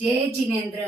जय जिनेन्द्र।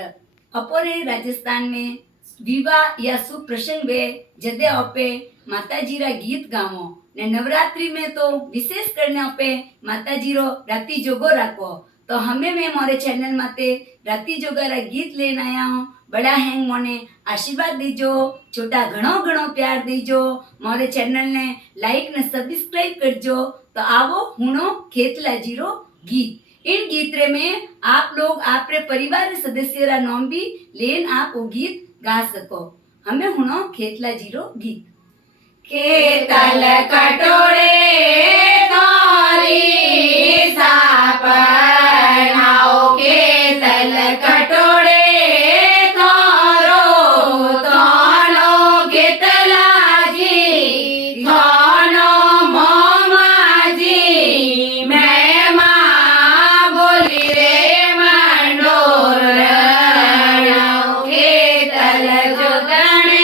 अपोरे राजस्थान में विवाह या शुभ प्रसंग में जदे अपे माताजी रा गीत गावो ने नवरात्रि में तो विशेष करने अपे माताजी रो राती जोगो राखो। तो हमें मैं मोरे चैनल माते राती जोगा रा गीत लेने आया हूँ। बड़ा हैंग मोने आशीर्वाद दीजो, छोटा घणो घणो प्यार दीजो, मोरे चैनल ने लाइक ने सब्सक्राइब करजो। तो आवो हुणो खेतला जीरो गीत। इन गीत में आप लोग आपरे परिवार सदस्य रा नाम भी लेन आप वो गीत गा सको। हमें हुणो खेतला जीरो गीत। खेतल कटोरे थारी साप नाओ खेतल कटोरे थारो थानो खेतला जी थानो मोमा जी मैं माँ बोली रे मंडोर नाओ खेतल जोगणे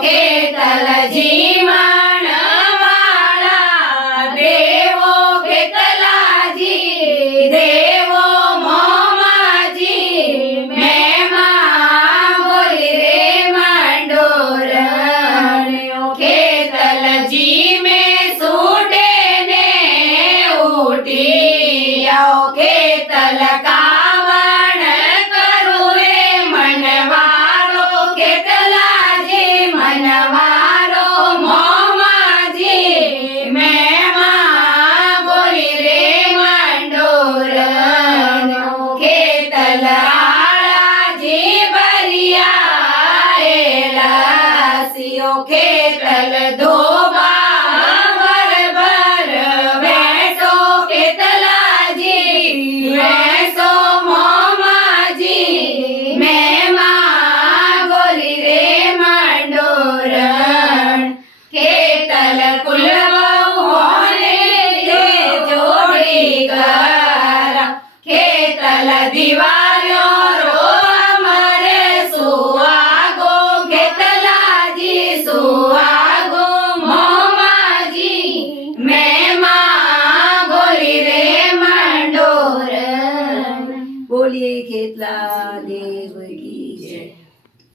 खेतल जी ખેતલ કુલવહોને દે જોડી કર ખેતલ દિવાલ્યો રો અમારે સુવાગો ખેતલાજી સુવાગો મોમાજી મેમાં બોલી રે મંડોર બોલીએ ખેતલા દેવ કી જય.